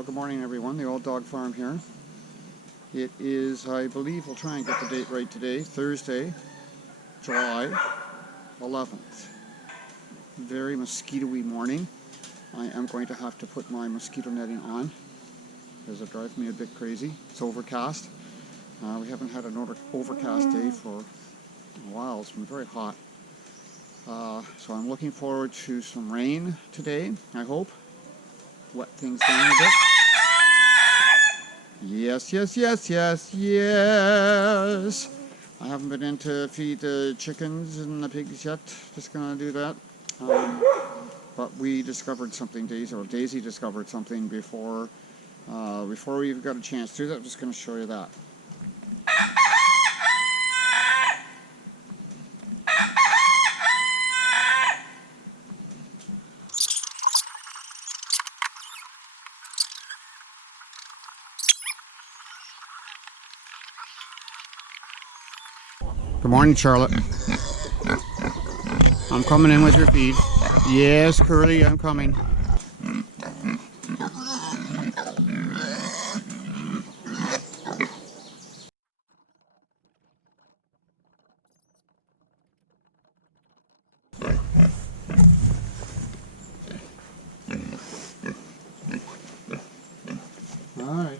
Well, good morning everyone, the Old Dog Farm here. It is, I believe we'll try and get the date right today, Thursday, July 11th. Very mosquito-y morning. I am going to have to put my mosquito netting on because it drives me a bit crazy. It's overcast. We haven't had an overcast day for a while. It's been very hot. So I'm looking forward to some rain today, I hope. Wet things down a bit. Yes, yes, yes, yes, yes. I haven't been in to feed the chickens and the pigs yet. Just gonna do that. But we discovered something, Daisy discovered something before we even got a chance to do that. I'm just gonna show you that. Good morning, Charlotte. I'm coming in with your feed. Yes, Curly, I'm coming. Alright,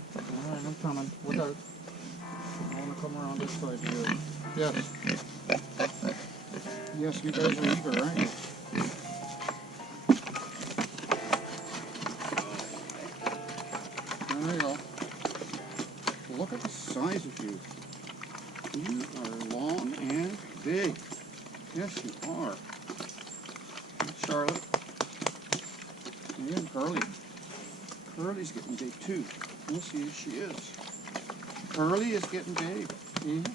I'm coming. Look out. I want to come around this side here. Yes. Yes, you guys are eager, aren't you? There you go. Look at the size of you. You are long and big. Yes, you are. Charlotte. And Curly. Curly's getting big too. Yes, she is. Curly is getting big. Yes.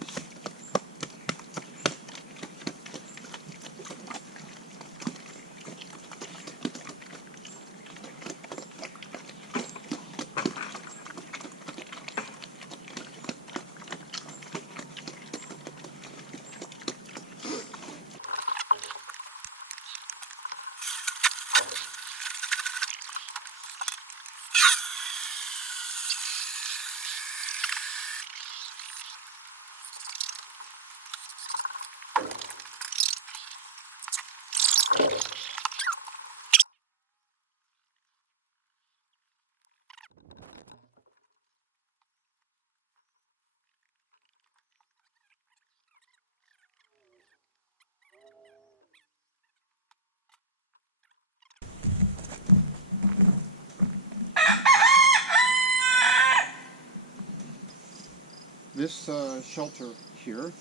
This shelter here,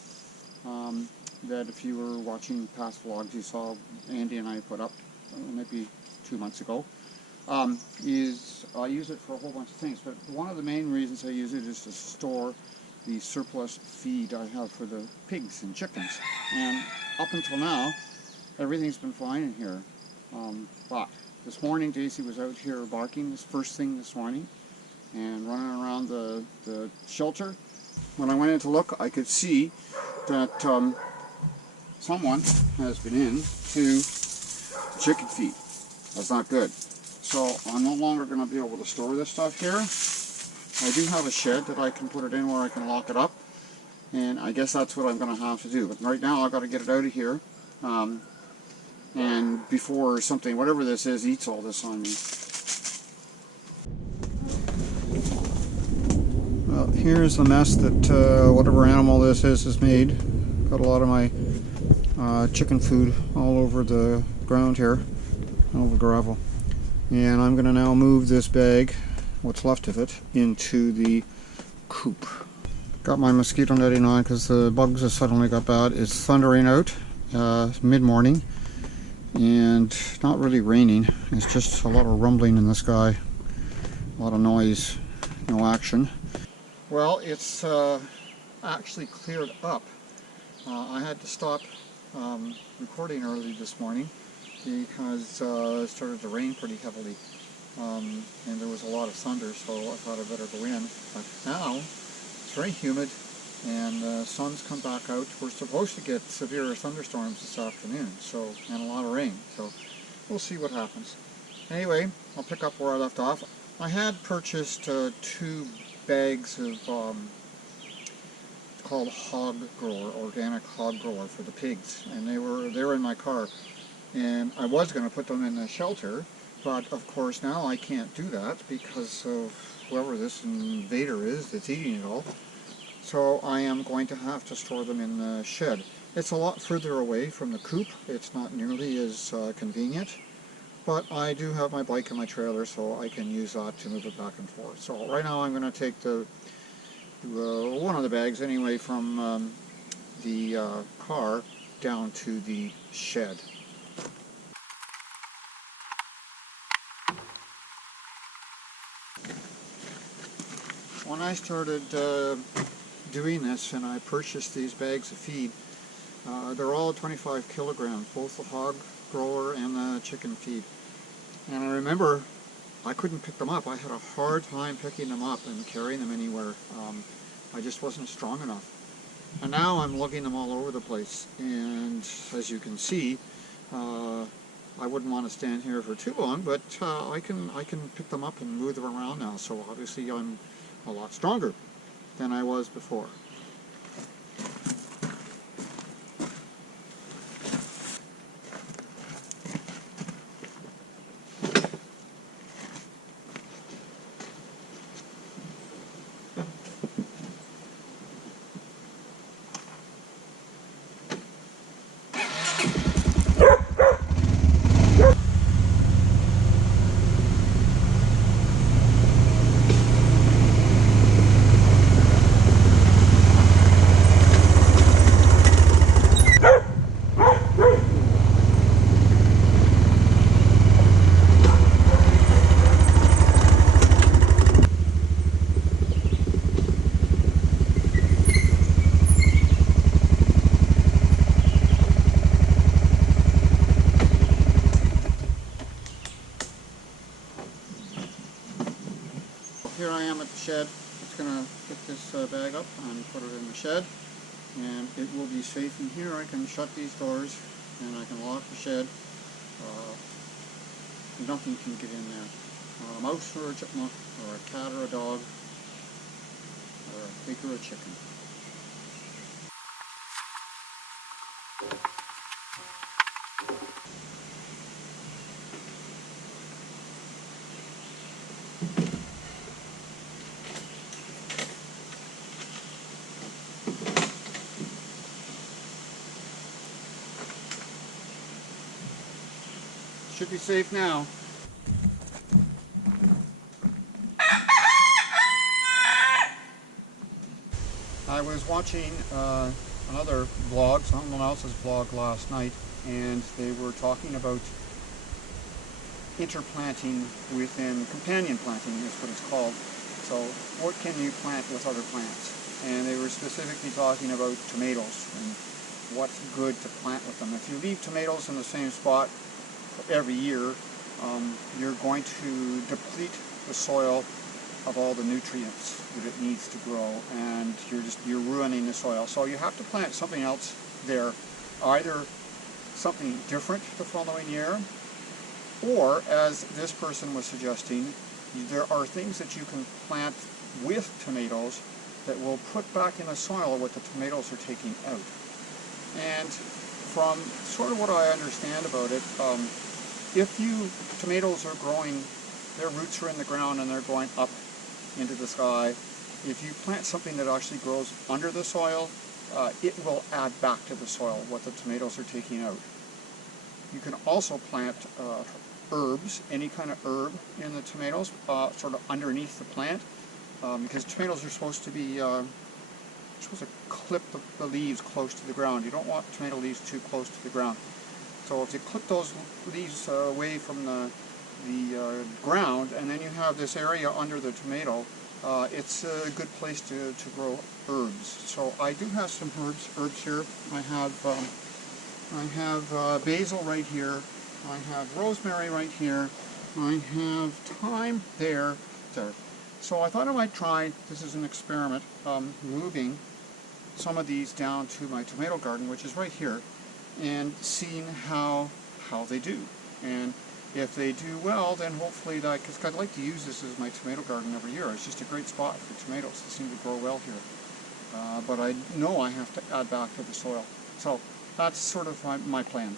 that if you were watching past vlogs you saw Andy and I put up maybe 2 months ago, is I use it for a whole bunch of things, but one of the main reasons I use it is to store the surplus feed I have for the pigs and chickens. And up until now, everything's been fine in here. But this morning Daisy was out here barking this first thing this morning and running around the shelter. When I went in to look, I could see that someone has been in to chicken feed. That's not good. So I'm no longer going to be able to store this stuff here. I do have a shed that I can put it in where I can lock it up, and I guess that's what I'm going to have to do. But right now I've got to get it out of here, and before something, whatever this is, eats all this on me. Well, here's the mess that whatever animal this is made. Got a lot of my chicken food all over the ground here, all the gravel. And I'm going to now move this bag, what's left of it, into the coop. Got my mosquito netting on because the bugs have suddenly got bad. It's thundering out mid-morning and not really raining. It's just a lot of rumbling in the sky, a lot of noise, no action. Well, it's actually cleared up. I had to stop recording early this morning because it started to rain pretty heavily, and there was a lot of thunder, so I thought I'd better go in. But now it's very humid and the sun's come back out. We're supposed to get severe thunderstorms this afternoon, and a lot of rain, so we'll see what happens. Anyway, I'll pick up where I left off. I had purchased 2 bags of called hog grower, organic hog grower for the pigs, and they were in my car, and I was going to put them in the shelter, but of course now I can't do that because of whoever this invader is that's eating it all. So I am going to have to store them in the shed. It's a lot further away from the coop. It's not nearly as convenient, but I do have my bike and my trailer, so I can use that to move it back and forth. So right now I'm going to take the one of the bags anyway from the car down to the shed. When I started doing this and I purchased these bags of feed, they're all 25 kilograms, both the hog grower and the chicken feed. And I remember I couldn't pick them up. I had a hard time picking them up and carrying them anywhere. I just wasn't strong enough. And now I'm lugging them all over the place. And as you can see, I wouldn't want to stand here for too long, but I can pick them up and move them around now. So obviously I'm a lot stronger than I was before. Here I am at the shed. It's going to pick this bag up and put it in the shed, and it will be safe in here. I can shut these doors and I can lock the shed. Nothing can get in there. A mouse or a chipmunk or a cat or a dog or a pig or a chicken. Should be safe now. I was watching another vlog, someone else's vlog last night, and they were talking about interplanting within companion planting is what it's called. So what can you plant with other plants? And they were specifically talking about tomatoes and what's good to plant with them. If you leave tomatoes in the same spot every year, you're going to deplete the soil of all the nutrients that it needs to grow, and you're ruining the soil. So you have to plant something else there, either something different the following year, or as this person was suggesting, there are things that you can plant with tomatoes that will put back in the soil what the tomatoes are taking out. And from sort of what I understand about it, if tomatoes are growing, their roots are in the ground and they're going up into the sky. If you plant something that actually grows under the soil, it will add back to the soil what the tomatoes are taking out. You can also plant herbs, any kind of herb in the tomatoes, sort of underneath the plant, because tomatoes are supposed to be supposed to clip the leaves close to the ground. You don't want tomato leaves too close to the ground. So if you clip those leaves away from the ground, and then you have this area under the tomato, it's a good place to grow herbs. So I do have some herbs here. I have basil right here. I have rosemary right here. I have thyme there. So I thought I might try, this is an experiment, moving some of these down to my tomato garden, which is right here, and seeing how they do. And if they do well, then hopefully that, because I'd like to use this as my tomato garden every year. It's just a great spot for tomatoes. They seem to grow well here. But I know I have to add back to the soil. So that's sort of my plan.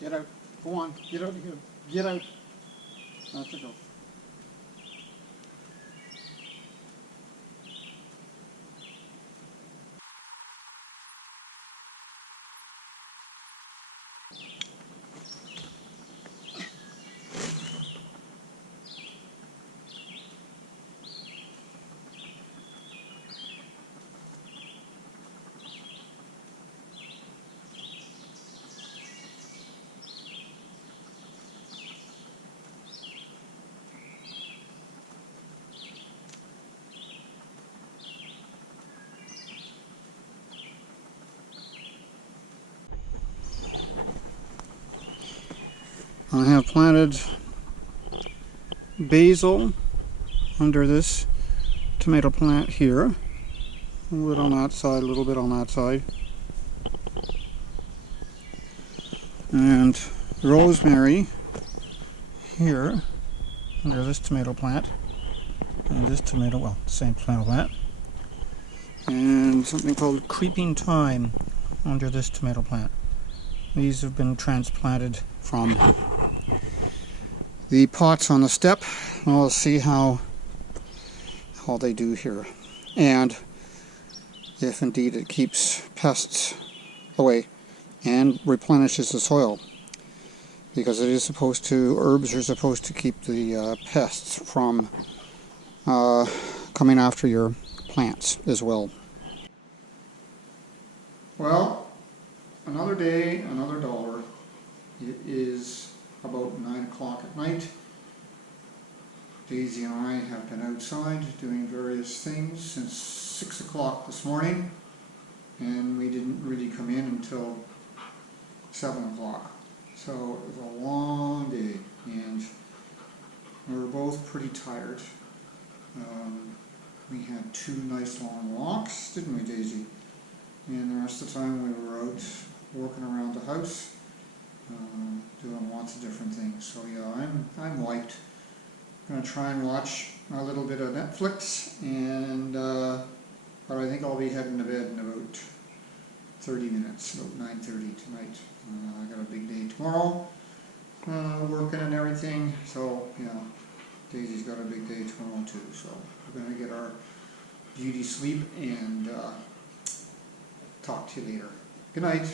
Get out. Go on. Get out of here. Get out. That's a go. I have planted basil under this tomato plant here. A little bit on that side, a little bit on that side. And rosemary here under this tomato plant. And this tomato, well, same tomato plant. And something called creeping thyme under this tomato plant. These have been transplanted from the pots on the step. We'll see how they do here, and if indeed it keeps pests away and replenishes the soil, because it is supposed to, herbs are supposed to keep the pests from coming after your plants as well. Well, another day, another dollar. It is about 9 o'clock at night. Daisy and I have been outside doing various things since 6 o'clock this morning, and we didn't really come in until 7 o'clock. So it was a long day, and we were both pretty tired. We had 2 nice long walks, didn't we, Daisy? And the rest of the time we were out working around the house, doing lots of different things. So yeah, I'm wiped. I'm going to try and watch a little bit of Netflix, and but I think I'll be heading to bed in about 30 minutes, about 9:30 tonight. I got a big day tomorrow, working and everything. So yeah, Daisy's got a big day tomorrow too. So we're going to get our beauty sleep and talk to you later. Good night.